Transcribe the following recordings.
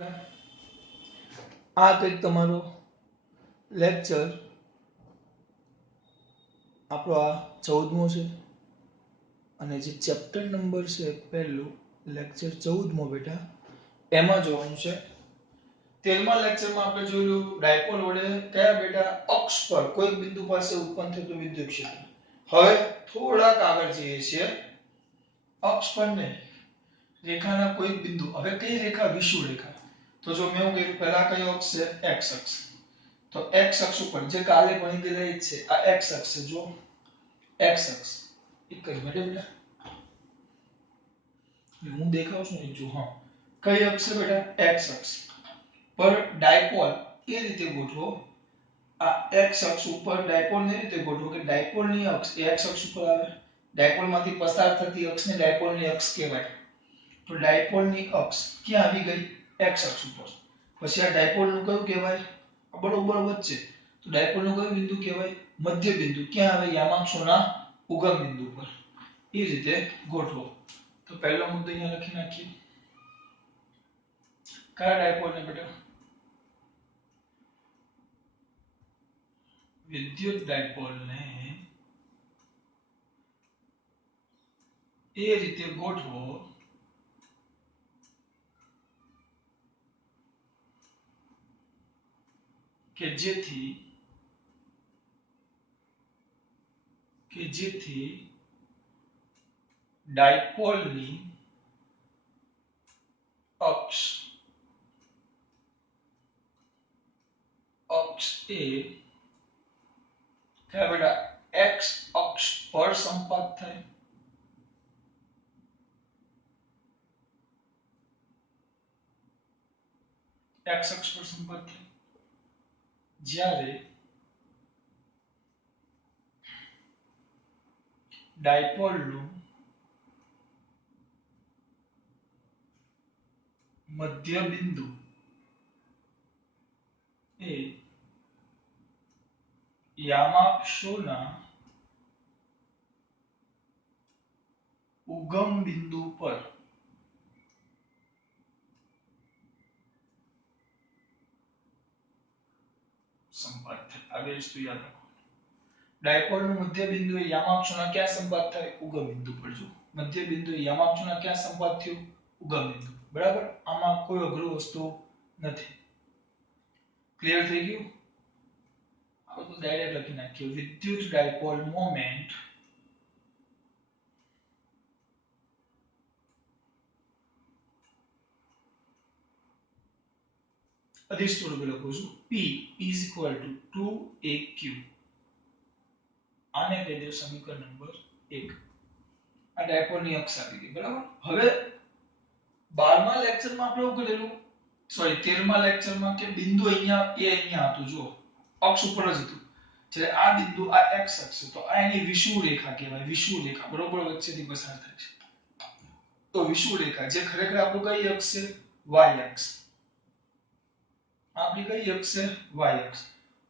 આ કંઈક તમારો લેક્ચર આપણો આ 14મો છે અને જે ચેપ્ટર નંબર છે પહેલું લેક્ચર 14મો બેટા એમાં જોવાનું છે 13મા લેક્ચરમાં આપણે જોયું ડાયપોલ વડે કયા બેટા અક્ષ પર કોઈ બિંદુ પાસે ઉત્પન્ન થતું વિદ્યુત ક્ષેત્ર. હવે થોડાક આગળ જઈએ છીએ અક્ષ પર ને રેખાના કોઈ બિંદુ. હવે કઈ રેખા? વિષુવ રેખા. તો જો મેં એવું કહ્યું પહેલા કયો અક્ષ છે? x અક્ષ. તો x અક્ષ ઉપર જે કાલે ભણી ગયેલા એ છે આ x અક્ષ છે. જો x અક્ષ એક જ મિનિટ બેટા હું દેખાઉં છું જો હા કઈ અક્ષ છે બેટા? x અક્ષ પર ડાયપોલ એ રીતે ગોઠવો. આ x અક્ષ ઉપર ડાયપોલ ને રીતે ગોઠવો કે ડાયપોલની અક્ષ x અક્ષ ઉપર આવે. ડાયપોલમાંથી પસાર થતી અક્ષને ડાયપોલની અક્ષ કહેવાય. તો ડાયપોલની અક્ષ ક્યાં આવી ગઈ? x અક્ષ ઉપર. પછી આ ડાયપોલનું કયું કહેવાય? બરોબર વચ્ચે. તો ડાયપોલનું કયું બિંદુ કહેવાય? મધ્ય બિંદુ. ક્યાં આવે? યામાક્ષોના ઉગમ બિંદુ પર. એ રીતે ગોઠવો. તો પહેલો મુદ્દો અહીંયા લખી નાખીએ. કયા ડાયપોલને બેટા? વિદ્યુત ડાયપોલને એ રીતે ગોઠવો કે જેથી ડાયપોલની અક્ષ એ કયા બેટા? x અક્ષ પર સંપાત થાય. x અક્ષ પર સંપાત થાય જ્યારે ડાયપોલનું મધ્ય બિંદુ એ યામાક્ષોના ઉગમ બિંદુ પર સંપાત થાય. આ બે વસ્તુ યાદ રાખો. ડાયપોલનું મધ્ય બિંદુ એ યામાક્ષોના ક્યાં સંપાત થાય? ઉગમ બિંદુ પર. જો મધ્ય બિંદુ એ યામાક્ષોના ક્યાં સંપાત થયું? ઉગમ બિંદુ. બરાબર. આમાં કોઈ અઘરું વસ્તુ નથી. ક્લિયર થઈ ગયું? હવે તો ડાયરેક્ટ લખી નાખ્યો વિદ્યુત ડાયપોલ મોમેન્ટ અધિષ્ઠિત લખું છું P = 2aq. આને કહી દો સમીકરણ નંબર 1. આ ડાયપોલની અક્ષ આવી ગઈ. બરાબર. હવે 12મા લેક્ચરમાં આપણે એવું કરેલું સોરી 13મા લેક્ચરમાં કે બિંદુ અહીંયા એ અહીંયા હતું. જો અક્ષ ઉપર જ હતું. જ્યારે આ બિંદુ આ x અક્ષ છે તો આ એની વિષુવ રેખા કહેવાય. વિષુવ રેખા બરોબર વચ્ચેથી પસાર થાય છે. તો વિષુવ રેખા જે ખરેખર આપણું કઈ અક્ષ છે? y અક્ષ. આપણી કઈ અક્ષ છે? y અક્ષ.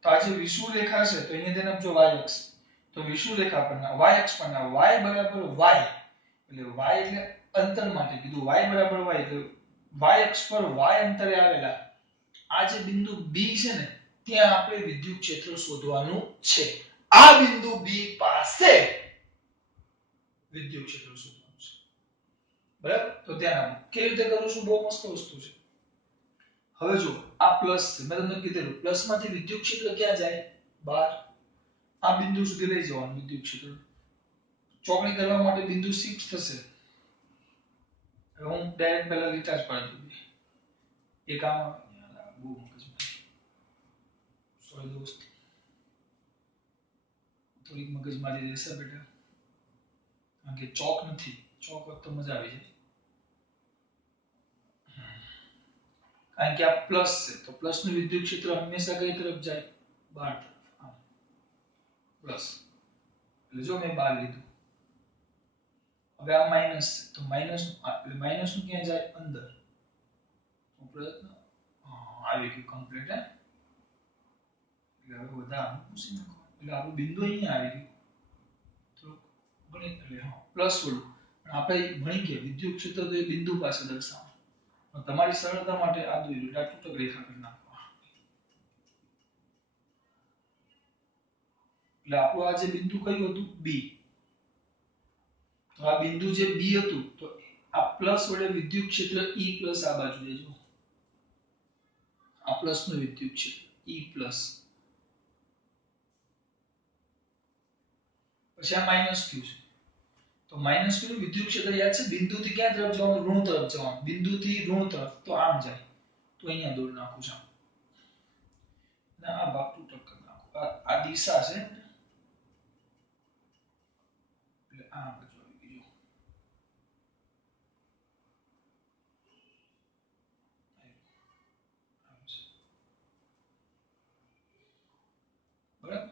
તો આ જે વિષુવ રેખા છે તો અહીંયા તેને આપજો y અક્ષ. તો વિષુવ રેખા પરના y અક્ષ પરના y બરાબર y એટલે y એટલે અંતર માટે કીધું y બરાબર y એટલે y અક્ષ પર y અંતરે આવેલા આ જે બિંદુ B છે ને ત્યાં આપણે વિદ્યુત ક્ષેત્ર શોધવાનું છે. આ બિંદુ B પાસે વિદ્યુત ક્ષેત્ર શોધવાનું છે. બરાબર. તો ધ્યાન આપો કેવી રીતે કરું છું? બહુ મસ્ત વસ્તુ છે. હવે જો આ પ્લસ છે. મેં તમને કીધેલું પ્લસ માંથી વિદ્યુત ક્ષેત્ર ક્યાં જાય? બહાર. આ બિંદુ સુધી લઈ જવાનું વિદ્યુત ક્ષેત્ર. ચોકડી કરવા માટે બિંદુ શિફ્ટ થશે. હવે હું ડાયરેક્ટ પહેલા લીટા જ પાડી દઉં. એક આમ બહુ મગજમારી. સોરી દોસ્ત. થોડીક મગજમારી રહેશે બેટા. કારણ કે ચોક નથી. ચોક હોત તો મજા આવી જાય. કારણ કે આ પ્લસ છે તો પ્લસ નું વિદ્યુત ક્ષેત્ર હંમેશા કઈ તરફ જાય? બહાર તરફ. પ્લસ એટલે જો મેં બહાર લીધું. હવે આ માઈનસ છે તો માઈનસ એટલે માઈનસ નું ક્યાં જાય? અંદર. તો પ્રયત્ન આવી ગયું કમ્પ્લીટ. હે એટલે હવે બધા આનું પૂછી નાખો. એટલે આપણું બિંદુ અહીંયા આવી ગયું. તો ગણિત એટલે હા પ્લસ વાળું. પણ આપણે ભણી ગયા વિદ્યુત ક્ષેત્ર તો એ બિંદુ પાસે દર્શાવે. તમારી સરળતા માટે આ દોર્યું એટલે આ તૂટક રેખા કરી નાખો એટલે આપણું આ જે બિંદુ કયું હતું બી તો આ બિંદુ જે બી હતું તો આ પ્લસ વડે વિદ્યુત ક્ષેત્ર E પ્લસ આ બાજુ લેજો આ પ્લસ નું વિદ્યુત ક્ષેત્ર E પ્લસ પછી આ માઈનસ q છે તો માઈનસ q નું વિદ્યુત ક્ષેત્ર યાદ છે બિંદુથી ક્યાં તરફ જવાનું ઋણ તરફ જવાનું બિંદુથી ઋણ તરફ તો આમ જાય તો અહીંયા દોરી નાખું છું ના આ ભાગ તૂટક કરી નાખું આ દિશા છે એટલે આ બાજુ આવી ગયું બરાબર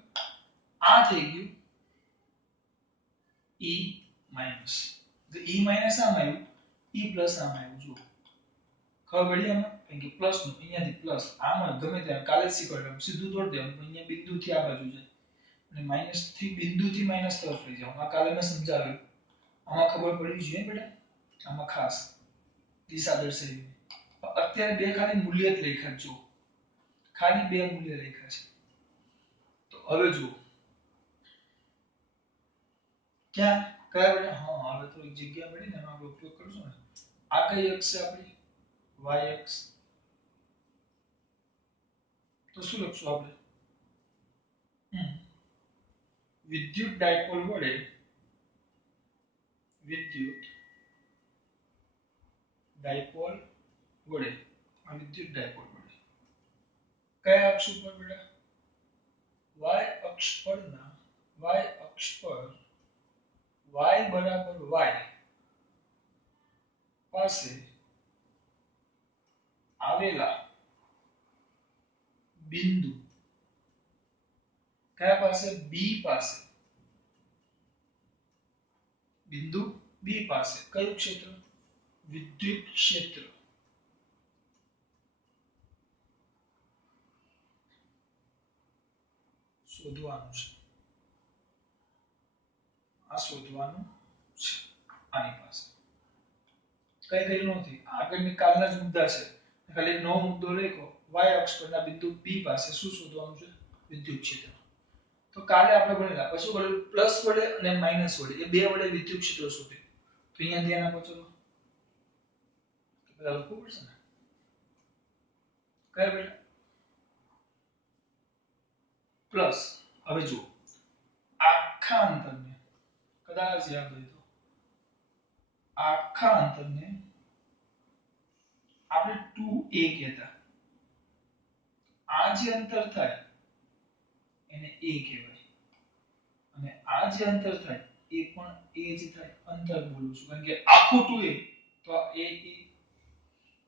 આ થઈ ગયું E માઈનસ તો E માઈનસ આમાં આવ્યું E પ્લસ આમાં આવ્યું જો ખબર પડી આમાં કારણ કે પ્લસ નું અહીંયાથી પ્લસ આમાં ગમે ત્યાં કાલે જ શીખવાડ્યું સીધું દોડ દેવાનું પણ અહીંયા બિંદુથી આ બાજુ જાય અને માઈનસ થી બિંદુથી માઈનસ તરફ લઈ જાવ આ કાલે મેં સમજાવ્યું આમાં ખબર પડવી જોઈએ બેટા આમાં ખાસ દિશા દર્શાવી અત્યારે બે ખાલી મૂલ્ય જ લખ્યા જો ખાલી બે મૂલ્ય લખ્યા છે તો હવે જુઓ ક્યાં કયા બેટા હા હવે તો એક જગ્યા મળી ને એનો આપણે ઉપયોગ કરશું ને આ કઈ અક્ષ છે આપણી y અક્ષ તો શું લખશું આપણે વિદ્યુત ડાયપોલ વડે વિદ્યુત ડાયપોલ વડે આ વિદ્યુત ડાયપોલ વડે કયા અક્ષ ઉપર બેટા y અક્ષ પરના y અક્ષ પર y બરાબર y પાસે આવેલા બિંદુ કયા પાસે b પાસે બિંદુ b પાસે કયું ક્ષેત્ર વિદ્યુત ક્ષેત્ર શોધવાનું છે આ શોધવાનું છે આની પાસે કઈ કઈ નથી આગળની કાલના જ મુદ્દા છે ખાલી નવો મુદ્દો લખો y અક્ષ પરના બિંદુ p પાસે શું શોધવાનું છે વિદ્યુત ક્ષેત્ર તો કાલે આપણે ભણેલા પછી બોલ્યું પ્લસ વડે અને માઈનસ વડે એ બે વડે વિદ્યુત ક્ષેત્ર શોધે તો અહીંયા ધ્યાન આપો ચલો પેલા લખવું પડશે ને કયા બેટા પ્લસ હવે જુઓ આખા અંતરને કદાચ યાદ હોય તો આખા અંતરને આપણે 2a કહેતા આ જે અંતર થાય એને a કહેવાય અને આ જે અંતર થાય એ પણ a જ થાય અંતર બોલું છું કારણ કે આખું 2a તો આ a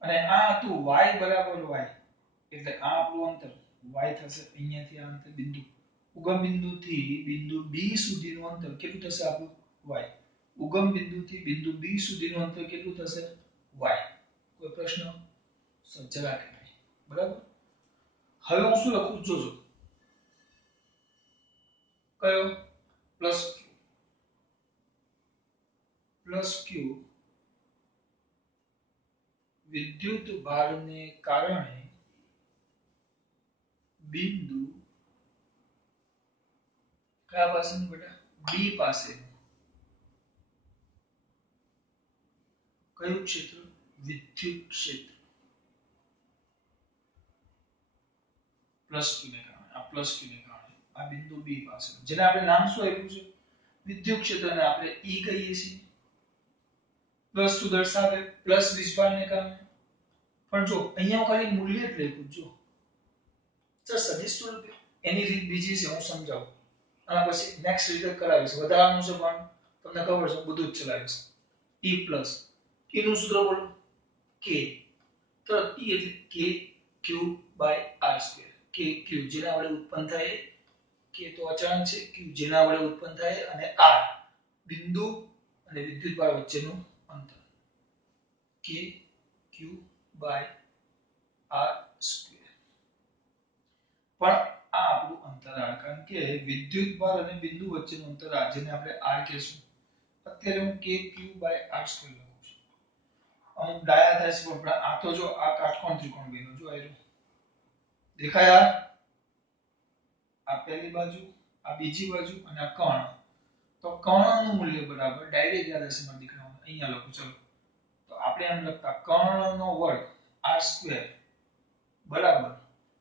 અને આ હતું y બરાબર y એટલે આ આપણું અંતર y થશે અહીંયાથી આ અંતર બિંદુ ઉગમ બિંદુથી બિંદુ b સુધીનું અંતર કેટલું થશે આપણું y ઉગમ બિંદુથી બિંદુ b સુધીનું અંતર કેટલું થશે y કોઈ પ્રશ્ન જરા કે નહીં બરાબર હવે હું શું લખું જોજો કયો પ્લસ q વિદ્યુત ભારને કારણે બિંદુ કયા પાસેનું બેટા b પાસે કયું ક્ષેત્ર વિદ્યુત ક્ષેત્ર પ્લસ q ને કારણે આ પ્લસ q ને કારણે આ બિંદુ b પાસે જેને આપણે નામ શું આપ્યું છે વિદ્યુત ક્ષેત્રને આપણે E કહીએ છીએ પ્લસ q દર્શાવે પ્લસ વીજભારને કારણે પણ જો અહીંયા હું ખાલી મૂલ્ય જ લખ્યું જો સર સદિશ સ્વરૂપે એની રીત બીજી છે હું સમજાવું અને પછી નેક્સ્ટ રીતે કરાવીશ વધારાનું છે પણ તમને ખબર છે બધું જ ચલાવીશ E પ્લસ E નું સૂત્ર બોલો k તો E એટલે k q r square k q જેના વડે ઉત્પન્ન થાય k તો અચળાંક છે q જેના વડે ઉત્પન્ન થાય અને r બિંદુ અને વિદ્યુતભાર વચ્ચેનું અંતર k q r સ્ક્વેર પણ આ આપણું અંતરાળ કારણ કે વિદ્યુતભાર અને બિંદુ વચ્ચેનું અંતરાળ જેને આપણે r કહીશું અત્યારે હું k q r સ્ક્વેર લખું છું અમુક ડાયા થાય છે પણ આ તો જો આ કાટકોણ ત્રિકોણ બન્યો જો આયરો દેખાય આ પહેલી બાજુ આ બીજી બાજુ અને આ કર્ણ તો કર્ણનું મૂલ્ય બરાબર ડાયરેક્ટ યાદ હશે મારા દીકરાઓને અહીંયા લખું ચલો તો આપણે એમ લખતા કર્ણનો વર્ગ r² બરાબર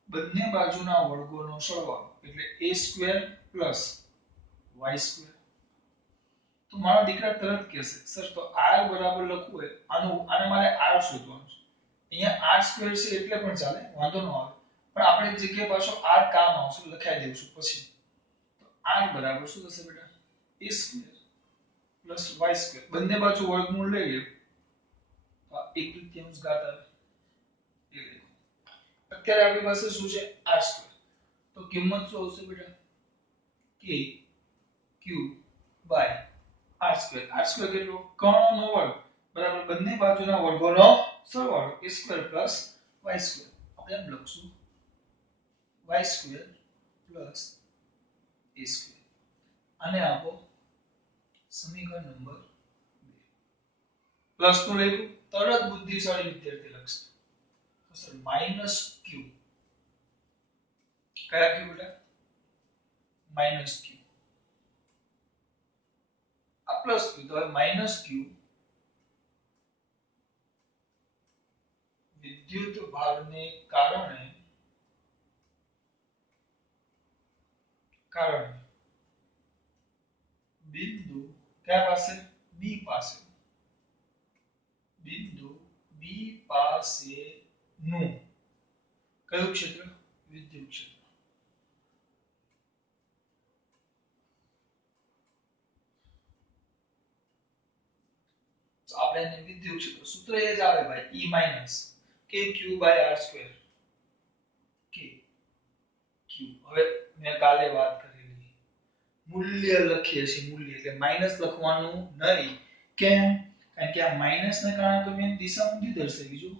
બંને બાજુના વર્ગોનો સરવાળો એટલે a² + y². તો મારા દીકરા તરત કહેશે સર તો r બરાબર લખવું હોય આને મારે r શોધવાનું છે અહીંયા r² છે એટલે પણ ચાલે વાંધો ન આવે પણ આપણે એક જગ્યાએ પાછો r કામ આવશે લખાઈ દેવું પછી તો r બરાબર શું થશે બેટા a² + y² બંને બાજુ વર્ગમૂળ લઈ લે તો 1/3 ઘાત આવે અત્યારે આપણી પાસે શું છે r² તો કિંમત શું આવશે બેટા k q r² r² કેટલો કર્ણનો વર્ગ બરાબર બંને બાજુના વર્ગોનો સરવાળો a² + y² આપણે એમ લખશું y² + a². આને આપો સમીકરણ નંબર 2 પ્લસ નું લખ્યું તરત બુદ્ધિશાળી વિદ્યાર્થી લખશે તો સર -q કયા q બેટા -q આ પ્લસ q તો -q વિદ્યુત ભારને કારણે બિંદુ કયા પાસે b પાસે બિંદુ b પાસે નું કયું ક્ષેત્ર વિદ્યુત ક્ષેત્ર તો આપણે એને વિદ્યુત ક્ષેત્ર સૂત્ર એ જ આવે ભાઈ E - kq/r². k q હવે મેં કાલે વાત કરેલી મૂલ્ય લખીએ છીએ મૂલ્ય એટલે માઈનસ લખવાનું નહીં કેમ કારણ કે આ માઈનસ ને કારણે તો મેં દિશા ઊંધી દર્શાવી જો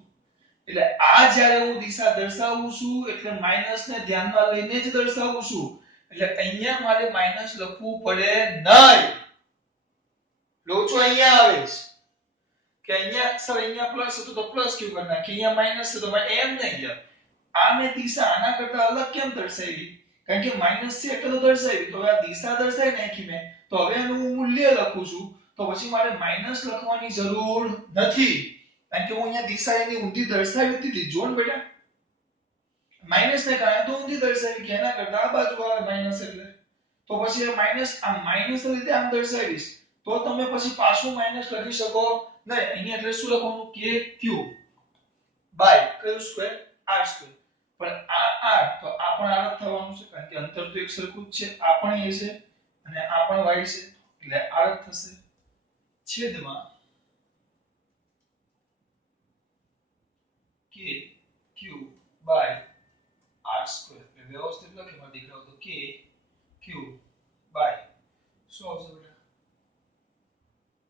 એટલે આ જ્યારે હું દિશા દર્શાવું છું એટલે માઈનસ ને ધ્યાનમાં લઈને જ દર્શાવું છું એટલે અહીંયા મારે માઈનસ લખવું પડે નહીં લોચો અહીંયા આવે છે કે અહીંયા સર અહીંયા પ્લસ હતું તો પ્લસ q કરી નાખી અહીંયા માઈનસ છે તો એમ નહીં યાર આ મેં દિશા આના કરતા અલગ કેમ દર્શાવી કારણ કે માઈનસ છે એટલે તો દર્શાવી તો હવે આ દિશા દર્શાવી નાખી મેં તો હવે એનું હું મૂલ્ય લખું છું તો પછી મારે માઈનસ લખવાની જરૂર નથી કારણ કે હું અહીંયા દિશા એની ઊંધી દર્શાવી દીધી જોન બેટા માઈનસ ને કારણે તો ઊંધી દર્શાવી કે એના કરતા આ બાજુ આવે માઈનસ એટલે તો પછી આ માઈનસ રીતે આમ દર્શાવીશ તો તમે પછી પાછું માઈનસ લખી શકો નહીં અહીંયા એટલે શું લખવાનું કે q બાય કયું સ્ક્વેર r². પણ આ r તો આ પણ r જ થવાનું છે કારણ કે અંતર તો એક સરખું જ છે આ પણ a છે અને આ પણ y છે એટલે r જ થશે છેદમાં k q બાય r² એટલે વ્યવસ્થિત લખે મારા દીકરાઓ તો k q બાય શું આવશે બેટા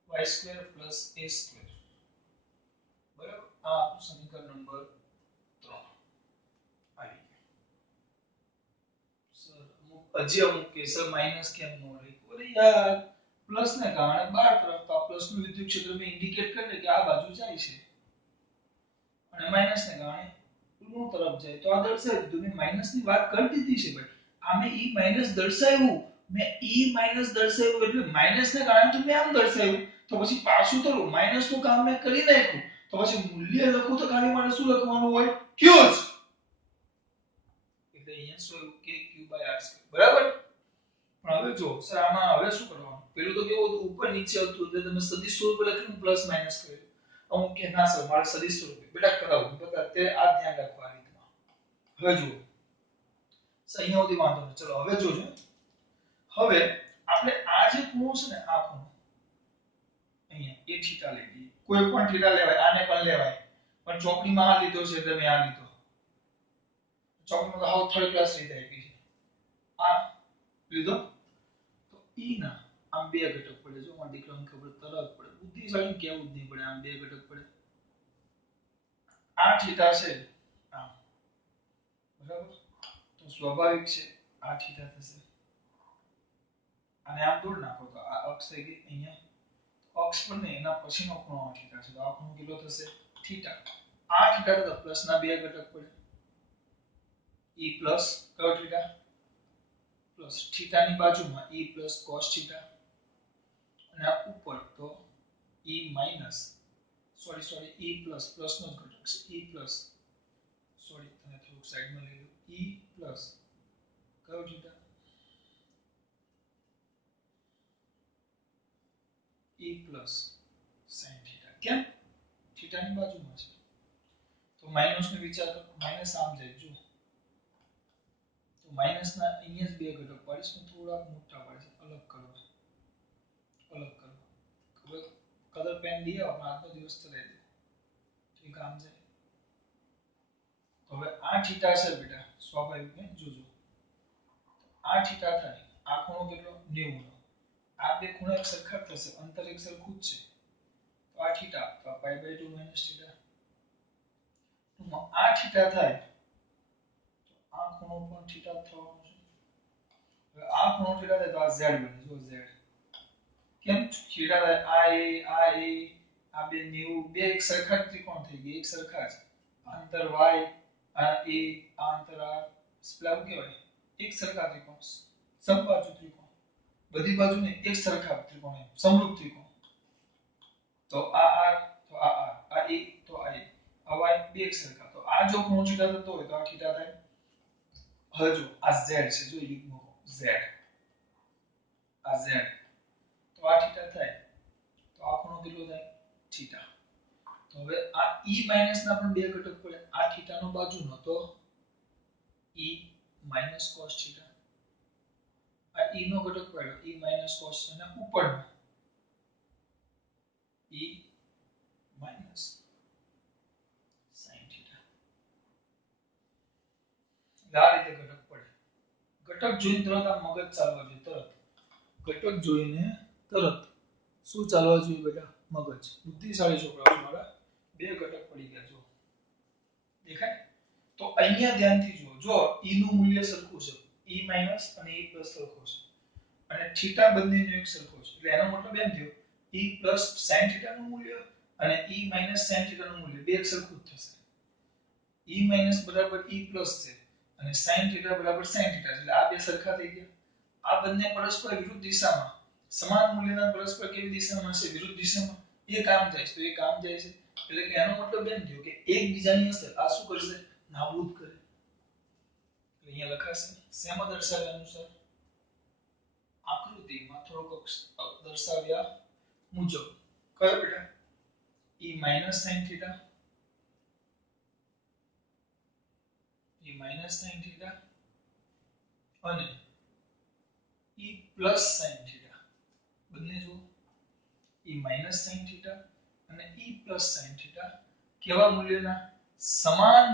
y² + a². બરાબર આ આપણું સમીકરણ નંબર 3 આવી સર અમુક કે સર માઈનસ કેમ ન લખ્યું અરે યાર પ્લસ ને કારણે 12 તરફ તો આ પ્લસ નું વિદ્યુત ક્ષેત્ર મેં ઇન્ડિકેટ કરી દે કે આ બાજુ જાય છે અને માઈનસ ને કારણે ઋણ તરફ જાય તો આ દર્શાવી દીધું મેં માઈનસ ની વાત કરી દીધી છે ભાઈ આ મેં e માઈનસ દર્શાવ્યું મેં e માઈનસ દર્શાવ્યું એટલે માઈનસ ને કારણે તો મેં આમ દર્શાવ્યું તો પછી પાછું તો માઈનસ નું કામ મેં કરી નાખ્યું તો પછી મૂલ્ય લખું તો ખાલી મારે શું લખવાનું હોય q જ એટલે અહીંયા શું આવ્યું કે q/r². બરાબર પણ હવે જો સર આમાં હવે શું કરવાનું પેલું તો કેવું હતું ઉપર નીચે હતું એટલે તમે સદિશ સ્વરૂપે લખીને પ્લસ માઈનસ કર્યું અમુક કે ના સર મારે સદિશ સ્વરૂપે બેટા કરાવું બતા અત્યારે આ ધ્યાન રાખવા રીતમાં હવે જુઓ સર અહીંયા સુધી વાંધો નહીં ચલો હવે જોજો હવે આપણે આ જે ખૂણો છે ને આ ખૂણો અહીંયા એ થીટા લઈ લઈએ કોઈ પણ થીટા લેવાય આને પણ લેવાય પણ ચોકડીમાં આ લીધો છે એટલે મેં આ લીધો ચોકડીમાં તો હાવ થર્ડ ક્લાસ રીતે આપી છે આ લીધો તો e ના આમ બે ઘટક પડે જો મારા દીકરાને ખબર તરત પડે બુદ્ધિશાળી કેવું જ નહીં પડે આમ બે ઘટક પડે આ થીટા છે આમ બરાબર તો સ્વાભાવિક છે આ થીટા થશે અને આમ દૂર નાખો તો આ અક્ષ થઈ ગઈ અહીંયા અક્ષ પર ને એના પછીનો ખૂણો થીટા છે. તો આ ખૂણો કેટલો થશે? થીટા. આ થીટા તો પ્લસ ના બે ઘટક પડે. e પ્લસ કયો થીટા? પ્લસ થીટાની બાજુમાં e પ્લસ cos થીટા અને આ ઉપર તો e minus sorry e plus plus નો જ ઘટક છે e પ્લસ સોરી તને થોડુંક સાઈડમાં લઈ લો e પ્લસ કયો theta? e plus sin theta. કેમ? થીટાની બાજુમાં છે તો માઈનસ નો વિચાર કરો. માઈનસ આમ જાય જો તો માઈનસ ના અહીંયા જ બે ઘટક પાડીશ પણ થોડાક મોટા પાડીશ અલગ કરવા. હવે કલર પેન લઈ આવો આજનો દિવસ ચલાવી દો તો એ કામ જાય. હવે આ થીટા છે બેટા સ્વાભાવિક ને જોજો આ થીટા થાય આ ખૂણો કેટલો 90 નો આ બે ખૂણા એક સરખા થશે અંતર એક સરખું જ છે તો આ થીટા તો π/2 - થીટા તો આ થીટા થાય તો આ ખૂણો પણ થીટા થવાનો છે. હવે આ ખૂણો થીટા થાય તો આ z બને જો z કેમ થીટા થાય આ બે 90 બે એક સરખા ત્રિકોણ થઈ ગયા એક સરખા જ અંતર y આ a આ અંતર r સ્પ્લાવ કહેવાય એક સરખા ત્રિકોણ સમબાજુ ત્રિકોણ બધી બાજુને એક સરખા ત્રિકોણ સમરૂપ ત્રિકોણ તો આ r તો આ r આ a તો આ a આ y બે એક સરખા તો આ જો ખૂણો થીટા થતો હોય તો આ થીટા થાય. હવે જો આ z છે જો યુગ્મ z આ z તો આ થીટા થાય તો આ ખૂણો કેટલો થાય થીટા. તો હવે આ e માઈનસ ના પણ બે ઘટક પડે આ થીટા નો બાજુનો તો e માઈનસ cos થીટા આ e નો ઘટક પડ્યો e માઈનસ cos અને ઉપરનો e માઈનસ sin થીટા. આ રીતે ઘટક પડે. ઘટક જોઈને તરત આ મગજ ચાલવા જોઈએ તરત ઘટક જોઈને તરત શું ચાલવા જોઈએ બેટા મગજ બુદ્ધિશાળી છોકરાઓ મારા બે ઘટક પડી ગયા જો દેખાય તો અહીંયા ધ્યાનથી જુઓ જો e નું મૂલ્ય સરખું છે e માઈનસ અને e પ્લસ સરખો છે અને થીટા બંનેનો એક સરખો છે એટલે એનો મતલબ એમ થયો e પ્લસ sin થીટા નું મૂલ્ય અને e માઈનસ sin થીટા નું મૂલ્ય બે એક સરખું જ થશે. e માઈનસ બરાબર e પ્લસ છે અને sin થીટા બરાબર sin થીટા એટલે આ બે સરખા થઈ ગયા. આ બંને પરસ્પર વિરુદ્ધ દિશામાં સમાન મૂલ્યના પરસ્પર કેવી દિશામાં છે વિરુદ્ધ દિશામાં એક આમ જાય તો એક આમ જાય છે એટલે કે એનો મતલબ એમ થયો કે એકબીજાની અસર આ શું કરશે નાબૂદ કરે. અહીંયા લખાશે શેમાં દર્શાવ્યા અનુસાર આકૃતિમાં થોડોક દર્શાવ્યા મુજબ કયો બેટા e minus sin theta e minus sin theta અને e પ્લસ sin થીટા બંને જો e માઈનસ sin થીટા અને e પ્લસ sin થીટા કેવા મૂલ્યના સમાન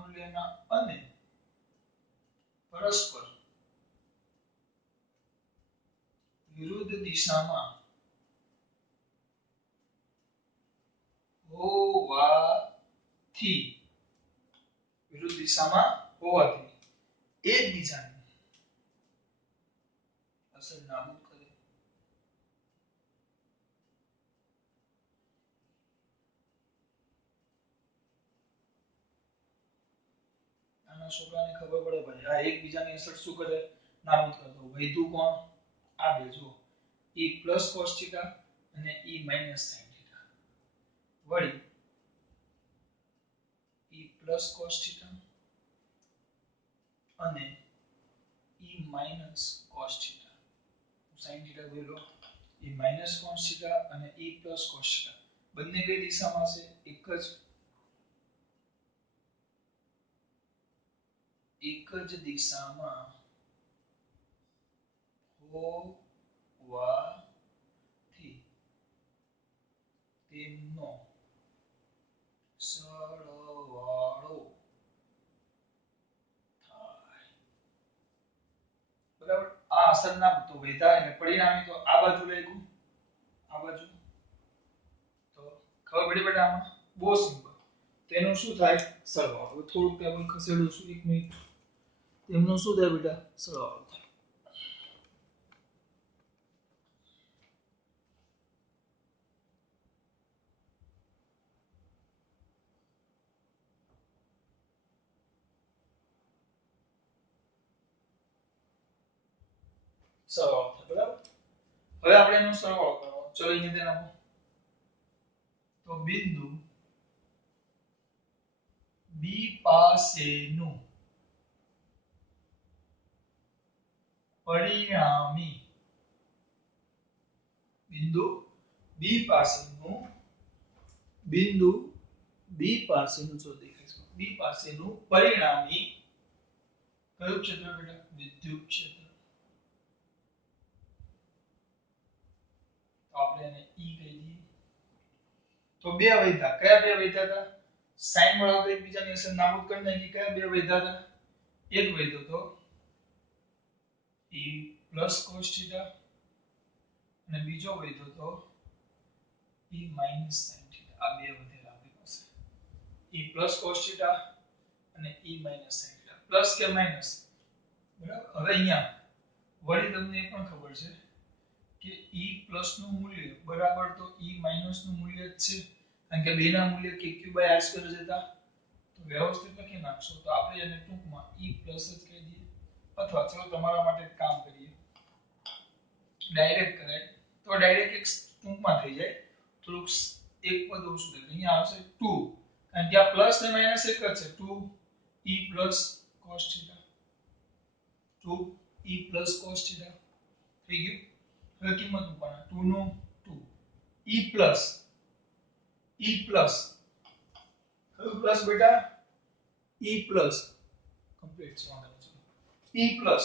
મૂલ્યના અને પરસ્પર વિરુદ્ધ દિશામાં હોવાથી એકબીજાની અસર નાબૂદ કરે. આના છોકરાને ખબર પડે ભાઈ આ એકબીજાની અસર શું કરે નાબૂદ કરે. તો વૈધું કોણ આ બે જો e પ્લસ cos થીટા અને e માઈનસ sin થીટા વળી e પ્લસ cos થીટા અને e minus cos theta sin theta બોલો e માઈનસ cos થીટા અને e પ્લસ cos થીટા બંને કઈ દિશામાં છે એક જ દિશામાં હોવાથી તેમનો સરવાળો થાય. બરાબર આ અસર ના તો વૈધા એટલે પરિણામી તો આ બાજુ લઈ ગયું આ બાજુ તો ખબર પડી બેટા આમાં બહુ સિમ્પલ તેનું શું થાય સરવાળો. થોડુંક ટેબલ ખસેડું છું 1 મિનિટ તેમનું શું થાય બેટા સરવાળો થાય. સરવાળો થાય બરાબર. હવે આપણે એનો સરવાળો કરવાનો. ચલો અહીંયા ધ્યાન આપો. તો બિંદુ બી પાસેનું પરિણામી બિંદુ બી પાસેનું બિંદુ બી પાસેનું જો દેખાય છે બી પાસેનું પરિણામી કયું ક્ષેત્ર બેટા? વિદ્યુત ક્ષેત્ર. તો આપણે એને ઈ કહી દઈએ. તો બે વધ્યા. કયા બે વધ્યા હતા? સાઈન વાળા તો એકબીજાની અસર નાબૂદ કરી નાખી. કયા બે વધ્યા હતા? એક વધ્યો તો ઈ પ્લસ કોસ થીટા અને બીજો વધ્યો તો ઈ માઈનસ સાઈન થીટા. આ બે વધેલા આપણી પાસે. ઈ પ્લસ કોસ થીટા અને ઈ માઈનસ સાઈન થીટા. પ્લસ કે માઈનસ? બરાબર. હવે અહીંયા વળી તમને એ પણ ખબર છે કે e પ્લસ નું મૂલ્ય બરાબર તો e માઈનસ નું મૂલ્ય જ છે, કારણ કે બેના મૂલ્ય kq/r² જ હતા. તો વ્યવસ્થિત લખી નાખશો તો આપણે એને ટૂંકમાં e પ્લસ જ કહી દઈએ. અથવા ચલો તમારા માટે એક કામ કરીએ, ડાયરેક્ટ કરાય તો ડાયરેક્ટ એક ટૂંકમાં થઈ જાય. થોડુંક એક પદ ઓછું થાય. અહીંયા આવશે 2, કારણ કે આ પ્લસ ને માઈનસ એક જ છે. 2e plus cos theta 2e plus cos theta થઈ ગયું. હવે કિંમત મૂકવાના. 2 નું 2 e પ્લસ કયું પ્લસ બેટા? e પ્લસ કમ્પ્લીટ છે વાંધો નથી. e પ્લસ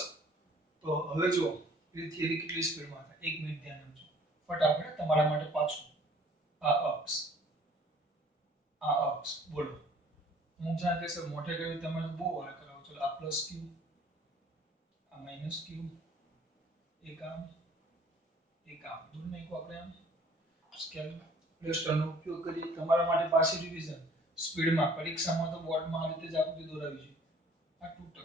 તો હવે જો એ થિયરી કેટલી સ્પીડમાં થાય 1 મિનિટ ધ્યાન આપજો ફટાફટ તમારા માટે પાછું. આ અક્ષ બોલો. હું જ્યાં કહેશે મોઢે કર્યું તમે બહુ વાર કરાવો. ચલો આ પ્લસ q આ માઈનસ q એક આમ દૂર નાખો. આપણે આમ સ્કેલ પ્લેસ્ટરનો ઉપયોગ કરી તમારા માટે પાછી રિવિઝન સ્પીડમાં. પરીક્ષામાં તો બોર્ડમાં આ રીતે જ આકૃતિ દોરાવી છે. આ તૂટક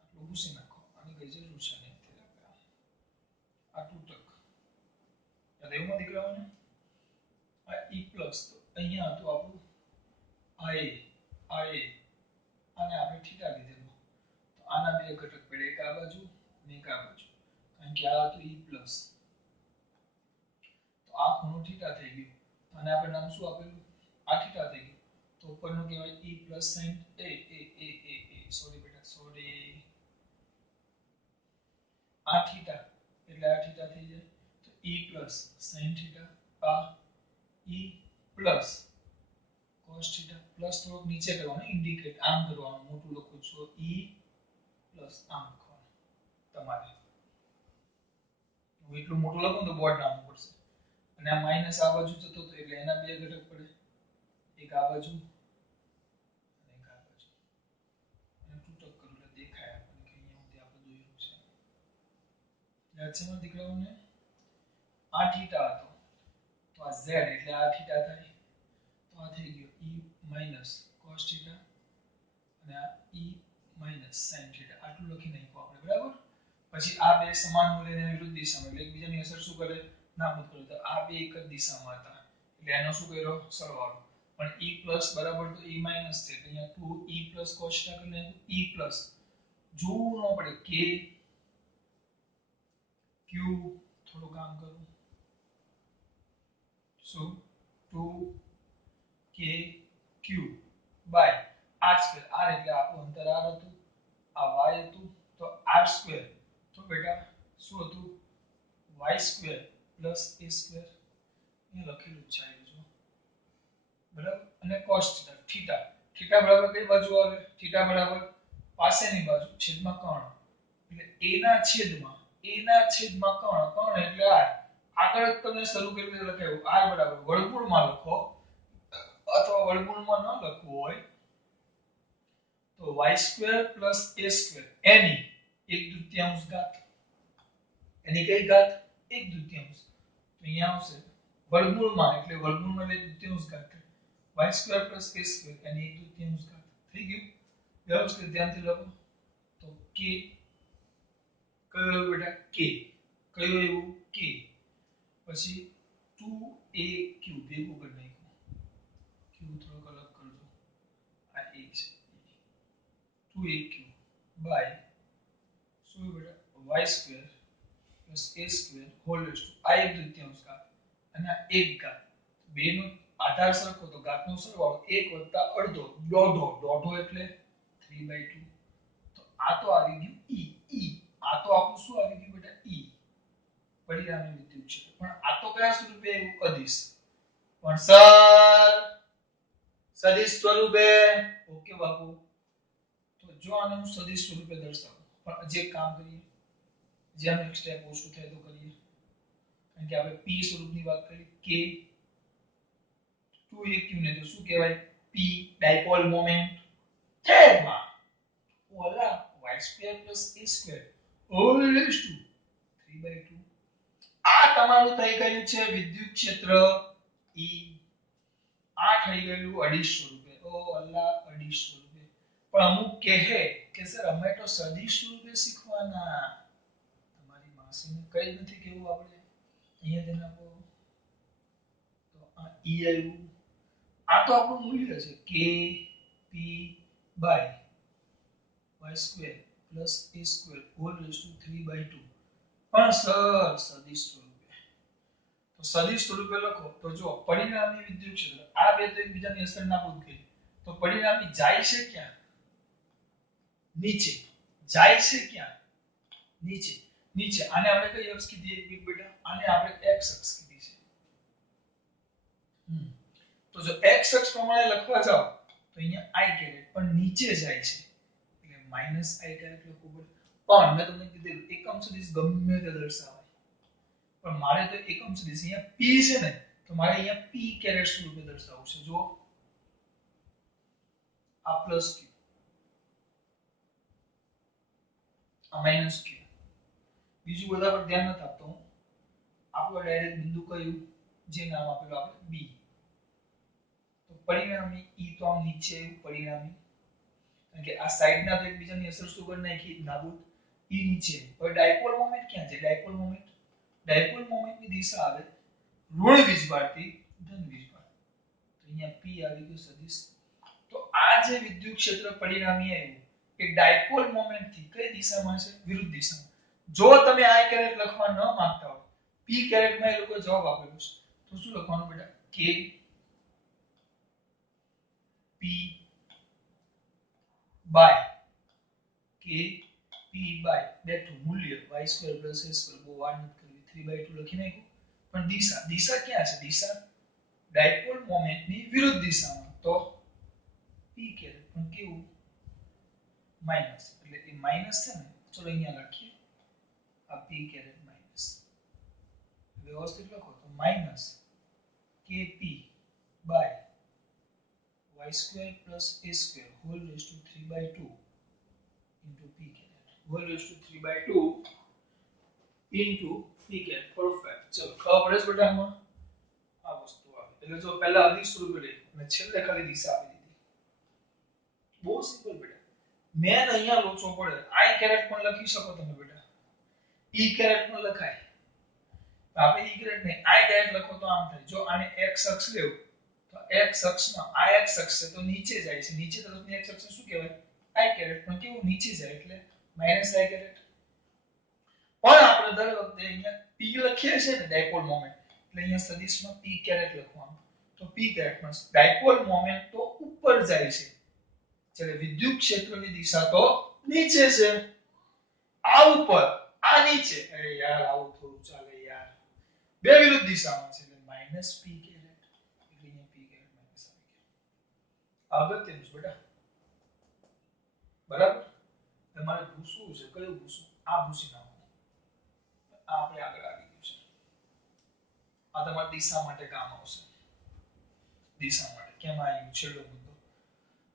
આટલું ભૂસી નાખો. આની કઈ જરૂર છે નહીં. આ તૂટક યાદ એવું દીકરાઓને. આ e પ્લસ તો અહીંયા હતું આપણું આ એ આને આપણે થીટા લીધેલો. તો આના બે ઘટક પડે, એક આ બાજુ અને એક આ બાજુ, કારણ કે આ હતું e પ્લસ. તો આ ખૂણો થીટા થઈ ગયો. અને આપણે નામ શું આપેલું? આ થીટા થઈ ગયું. તો ઉપરનું કહેવાય e પ્લસ sin સોરી બેટા સોરી. આ થીટા એટલે આ થીટા થઈ જાય. તો e પ્લસ sin થીટા આ e plus cos theta. Plus થોડુંક નીચે કરવાનું, ઇન્ડિકેટ આમ કરવાનું. મોટું લખું છું e પ્લસ આમ લખવાનું તમારે. હું એટલું મોટું લખું તો બોર્ડ નામ પડશે. અને આ માઈનસ આ બાજુ જતો તો એટલે એના બે ઘટક પડે, એક આ બાજુ અને એક આ બાજુ. અને તૂટક કરું એટલે દેખાય આપણને કે અહીંયા સુધી આપણે દોર્યું છે. યાદ છે મારા દીકરાઓને? આ થીટા હતો તો આ z એટલે આ થીટા થાય. તો આ થઈ ગયો e માઈનસ cos થીટા અને આ e માઈનસ sin થીટા. આટલું લખી નાખ્યું આપણે બરાબર. પછી આ બે સમાન મૂલ્યને વિરુદ્ધ દિશામાં એટલે એકબીજાની અસર શું કરે? નાબૂદ કરે. તો આ બે એક જ દિશામાં હતા એટલે એનો શું કર્યો? સરવાળો. પણ e પ્લસ બરાબર તો e માઈનસ છે એટલે અહીંયા 2e પ્લસ cos થીટા કરી નાખ્યું. e પ્લસ જોવું ન પડે k q થોડું કામ કરું શું 2k q by r square. r એટલે આપણું અંતર r હતું, આ y હતું. તો r સ્ક્વેર તો બેટા શું હતું? y square plus a square. અહીં લખેલું છે જો બરાબર. અને cos થીટા થીટા બરાબર કઈ બાજુ આવે? થીટા બરાબર પાસેની બાજુ છેદમાં કર્ણ એટલે a ના છેદમાં કર્ણ એટલે r. આગળ તમને શરૂ કરી રીતે લખાયું r બરાબર વર્ગમૂળમાં લખો અથવા વર્ગમૂળમાં ન લખવું હોય તો y² + a² એની 1/2 ઘાત. એની કઈ ઘાત? 1/2. તો અહીંયા આવશે વર્ગમૂળમાં એટલે વર્ગમૂળમાં એટલે 1/2 ઘાત. y² + a² એની 1/2 ઘાત. થઈ ગયું? વ્યવસ્થિત ધ્યાનથી લખો. તો k કયો બેટા? k કયો એવું? k. પછી 2aq ભેગું કરી નાખ્યું. q થોડોક અલગ કરજો. આ a છે 2aq બાય શું બેટા y square plus a square whole raise to આ એક તૃતીયાંશ ઘાત અને આ એક ઘાત બેનો આધાર સરખો તો ઘાતનો સરવાળો 1 વત્તા અડધો દોઢો એટલે 3/2 તો આ તો આવી ગયું ઈ આ તો આપણું શું આવી ગયું બેટા ઈ પરિણામી વિદ્યુત ક્ષેત્ર પણ આ તો કયા સ્વરૂપે આવ્યું અદિશ પણ સર સદિશ સ્વરૂપે ઓકે બાપુ તો જો આને હું સદિશ સ્વરૂપે દર્શાવું પણ જે કામ કરીએ જેમ એક સ્ટેપ ઓછું થાય તો કરીએ કારણ કે આપણે p સ્વરૂપની વાત કરી કે 2aq ને તો શું કહેવાય p ડાયપોલ મોમેન્ટ છેદમાં ઓલા y2 a2 whole raise to 3/2 આ તમારું થઈ ગયું છે વિદ્યુત ક્ષેત્ર E આ થઈ ગયું અડીશ સ્વરૂપે ઓ અલ્લાહ અડીશ સ્વરૂપે પણ અમુક કહે કે સર અમે તો સદિશ સ્વરૂપે શીખવાના તમારી માસીને કઈ નથી કેવું આપણે અહીંયા તેને આપો તો આ E આવ્યું આ તો આપણું મૂલ્ય છે k p by y2 a2 whole raise to 3/2 પણ સર સદિશ સ્વરૂપે તો સદિશ સ્વરૂપે લખો તો જો પરિણામી વિદ્યુત ક્ષેત્ર આ બે તો એકબીજાની અસર નાબૂદ કરી તો પરિણામી જાય છે ક્યાં નીચે જાય છે ક્યાં નીચે આને આપણે કઈ અક્ષ કીધી એક મિનિટ બેટા આને આપણે x અક્ષ કીધી છે તો જો x અક્ષ પ્રમાણે લખવા જાવ તો અહીંયા i કેરેટ પણ નીચે જાય છે એટલે માઈનસ i કેરેટ લખવું પડે પણ મેં તમને કીધું એકમ સદિશ ગમે તે દર્શાવાય પણ મારે તો એકમ સદિશ અહીંયા p છે ને તો મારે અહીંયા p કેરેટ સ્વરૂપે દર્શાવવું છે જો આ પ્લસ q આ માઈનસ q બીજું બધા પર ધ્યાન નથી આપતો હું આપણો ડાયરેક્ટ બિંદુ કયું જે નામ આપેલું આપણે b તો પરિણામી e તો આમ નીચે આવ્યું પરિણામી કારણ કે આ સાઈડના તો એકબીજાની અસર શું કરી નાખી નાબૂદ e નીચે હવે ડાયપોલ મોમેન્ટ ક્યાં છે ડાયપોલ મોમેન્ટની દિશા આવે ઋણ વીજભારથી ધન વીજભાર તો અહીંયા p આવી ગયું સદિશ તો આ જે વિદ્યુત ક્ષેત્ર પરિણામી આવ્યું એ ડાયપોલ મોમેન્ટ થી કઈ દિશામાં છે વિરુદ્ધ દિશામાં જો તમે i કેરેટ લખવા ન માંગતા હો p કેરેટ માં એ લોકો જવાબ આપેલો છે તો શું લખવાનું બેટા k p by k p by બેઠું મૂલ્ય y2 a2 બહુ વાર નથી કરવી 3/2 લખી નાખ્યું પણ દિશા ક્યાં છે દિશા ડાયપોલ મોમેન્ટની વિરુદ્ધ દિશામાં તો p કેરેટ પણ કેવું માઈનસ એટલે એ માઈનસ છે ને ચલો અહીંયા લખીએ આ p કેરેટ માઈનસ વ્યવસ્થિત લખો તો minus kp by y2 a2 whole raise to 3/2 into p caret whole raise to 3/2 into p caret perfect ચલો ખબર પડે છે બેટા આમાં આ વસ્તુ આવે એટલે જો પહેલા અધિક સ્વરૂપે લઈ અને છેલ્લે ખાલી દિશા આપી દીધી બહુ સિમ્પલ બેટા મેન અહીંયા લોચો પડે i કેરેટ પણ લખી શકો તમે બેટા e કેરેટ પણ લખાય આપણે e કેરેટ ને i કેરેટ લખો તો આમ થાય જો આને x અક્ષ લેવ તો x અક્ષમાં આ x અક્ષ છે તો નીચે જાય છે નીચે તરફની x અક્ષ શું કહેવાય i કેરેટ પણ કેવું નીચે જાય એટલે માઈનસ i કેરેટ પણ આપણે દર વખતે અહીંયા p લખીએ છે ને ડાયપોલ મોમેન્ટ એટલે અહીંયા સદિશમાં p કેરેટ લખવાનું તો p કેરેટ પણ ડાયપોલ મોમેન્ટ તો ઉપર જાય છે એટલે વિદ્યુત ક્ષેત્રની દિશા તો નીચે છે આ ઉપર આ નીચે અરે યાર આવું થોડું ચાલે યાર બે વિરુદ્ધ દિશામાં છે એટલે માઈનસ p કેરેટ એટલે અહીંયા p કેરેટ માઈનસ આવી ગયો અગત્યનું છે બેટા બરાબર તમારે ભૂસવું છે કયું ભૂસવું આ ભૂસી નાખો આ આપણે આગળ આવી ગયું છે આ તમારી દિશા માટે કામ આવશે દિશા માટે કેમ આવ્યું છેલ્લો મુદ્દો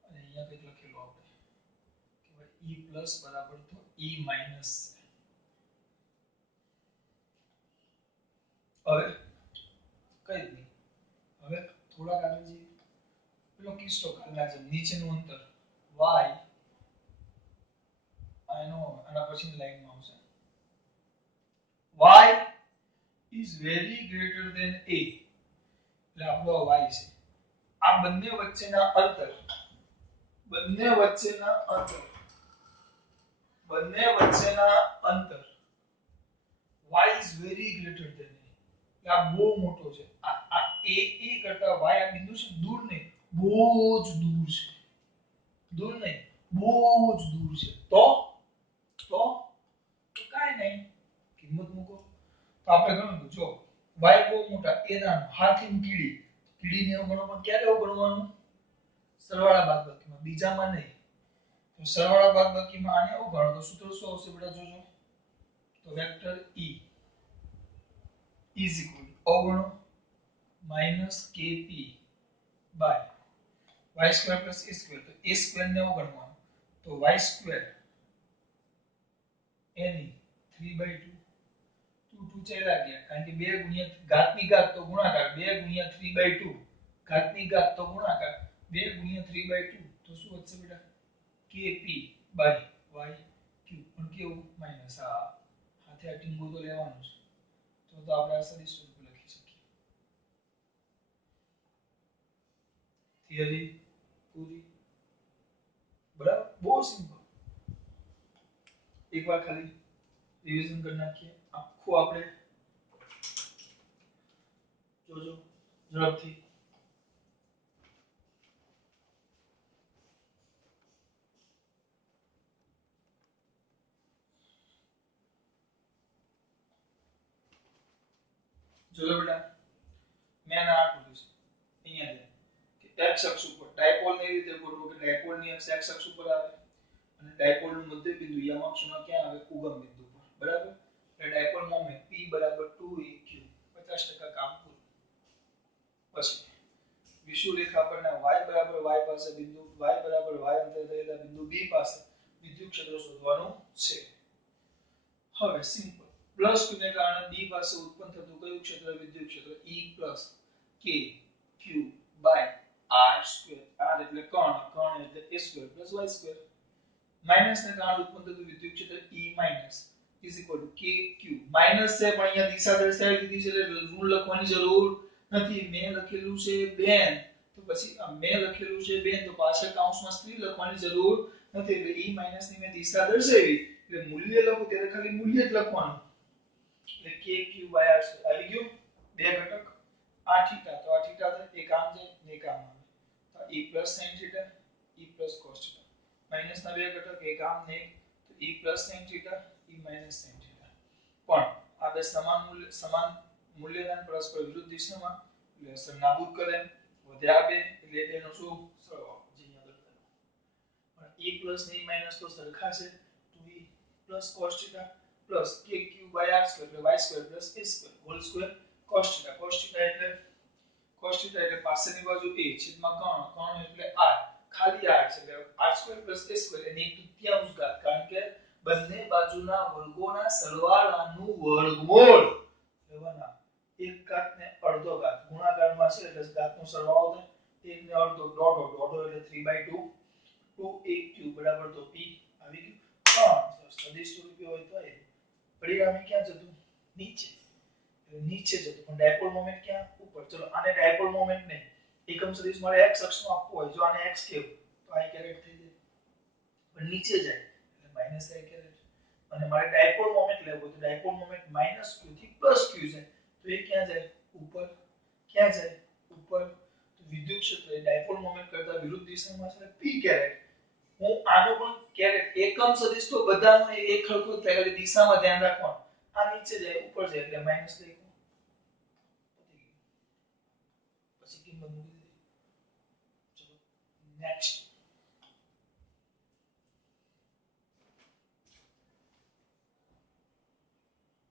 અને અહીંયા કંઈક લખેલું આપણે કે ભાઈ e પ્લસ બરાબર તો e માઈનસ હવે કઈ નહીં હવે થોડાક આગળ જઈએ પેલો કિસ્સો કરના જેમ નીચેનું અંતર y આનો આના પછીની લાઈનમાં આવશે y is very greater than a એટલે આપણો y છે આ બંને વચ્ચેના અંતર બંને વચ્ચેના અંતર y is very greater than a. આ બહુ મોટો છે. આ a કરતા y આ બિંદુ છે દૂર નહીં, બહુ જ દૂર છે. દૂર નહીં, બહુ જ દૂર છે. તો કાઈ નહીં, કિંમત મૂકો. તો આપણે ગણવું જો y બહુ મોટા એ નાનો હાથી કીડી, કીડીને એવું ગણો પણ ક્યારે એવું ગણવાનું? સરવાળા બાદબાકીમાં, બીજામાં નહીં. તો સરવાળા બાદબાકીમાં આને એવું ગણો તો સૂત્ર શું આવશે બેટા જોજો. તો vector e is equal to અવગણો minus kp by y square plus a square. તો a square ને અવગણવાનું તો y square any 3/2 2 ચાલ્યા ગયા કારણ કે 2 ગુણ્યા ઘાતની ઘાત તો ગુણાકાર 2 ગુણ્યા 3/2 ઘાતની ઘાત તો ગુણાકાર 2 ગુણ્યા 3/2 તો શું વધશે બેટા kp by y ક્યુબ પણ કેવું માઈનસ આ હાથે આ ટીંગો તો લેવાનું છે તો આપણે આ સદિશ સ્વરૂપ લખી શકીએ. થિયરી પૂરી. બરાબર, બહુ સિમ્પલ. એકવાર ખાલી રિવિઝન કરી નાખીએ આખું આપણે જોજો ઝડપથી. જોજો બેટા મેં આ આકૃતિ છે અહીંયા છે કે x અક્ષ ઉપર ડાયપોલ ની રીતે ગોઠવો કે ડાયપોલ ની અક્ષ x અક્ષ ઉપર આવે અને ડાયપોલ નું મધ્ય બિંદુ યમ અક્ષમાં ક્યાં આવે ઉગમ બિંદુ પર. બરાબર, એટલે ડાયપોલ મોમેન્ટ p = 2aq 50% કામ પૂરું. પછી વિષુવરેખા પરના y પાસે બિંદુ y અંતરે રહેલા બિંદુ b પાસે વિદ્યુત ક્ષેત્ર શોધવાનું છે. હવે સિમ્પલ પ્લસ q ને કારણે b પાસે ઉત્પન્ન થતું કયું ક્ષેત્ર વિદ્યુત ક્ષેત્ર E plus k q by r2. r એટલે કર્ણ એટલે a2 plus y2. માઈનસ ને કારણે ઉત્પન્ન થતું વિદ્યુત ક્ષેત્ર E minus is equal to kq. Minus છે પણ અહીંયા દિશા દર્શાવી દીધી છે એટલે ઋણ લખવાની જરૂર નથી. મેં લખેલું છે બેન તો પછી મેં લખેલું છે બેન તો પાછળ કૌંસમાં સ્ત્રી લખવાની જરૂર નથી એટલે E minus ની મેં દિશા દર્શાવી એટલે મૂલ્ય લખું ત્યારે ખાલી મૂલ્ય જ લખવાનું એટલે kq by r આવી ગયું. બે ઘટક આ થીટા તો આ થીટા થાય એક આમ જાય ને એક આમ આવે તો e sin theta e cos theta minus ના બે ઘટક એક આમ ને એક તો e sin theta e sin theta પણ આ બે સમાન મૂલ્યના પરસ્પર વિરુદ્ધ દિશામાં એટલે અસર નાબૂદ કરે વધ્યા બે એટલે તેનો શું સરવાળો જે અહીંયા દર્શાવ્યો પણ e ને e તો સરખા છે તો e cos theta plus kq by r2 એટલે y2 plus a2 whole square cos theta એટલે પાછળની બાજુ a છેદમાં કર્ણ એટલે r ખાલી r છે એટલે r2 plus a2 એની એક તૃતીયાંશ ઘાત કારણ કે બંને બાજુના વર્ગોના સરવાળાનું વર્ગમૂળ લેવાના એક ઘાત ને અડધો ઘાત ગુણાકારમાં છે એટલે ઘાતનો સરવાળો થાય 1 ને અડધો દોઢો એટલે 3/2 2aq બરાબર તો p આવી ગયું પણ સદિશ સ્વરૂપે હોય તો એ પરિણામી ક્યાં જતું નીચે જતું પણ ડાયપોલ મોમેન્ટ ક્યાં ઉપર. ચલો આને ડાયપોલ મોમેન્ટ નહીં એકમ સદિશ મારે x અક્ષમાં આપવો હોય જો આને x કેવું તો i કેરેટ થઈ જાય પણ નીચે જાય એટલે માઈનસ i કેરેટ અને મારે ડાયપોલ મોમેન્ટ લેવો તો ડાયપોલ મોમેન્ટ -q થી +q જાય તો એ ક્યાં જાય ઉપર. ક્યાં જાય ઉપર. તો વિદ્યુત ક્ષેત્ર એ ડાયપોલ મોમેન્ટ કરતા વિરુદ્ધ દિશામાં છે p કેરેટ. હું આનો પણ કેરેટ એકમ સદિશ તો બધાનો એક સરખો થાય એટલે દિશામાં ધ્યાન રાખવાનું આ નીચે જાય ઉપર જાય એટલે માઈનસ લખો પછી કિંમત મૂકી દીધી. ચલો નેક્સ્ટ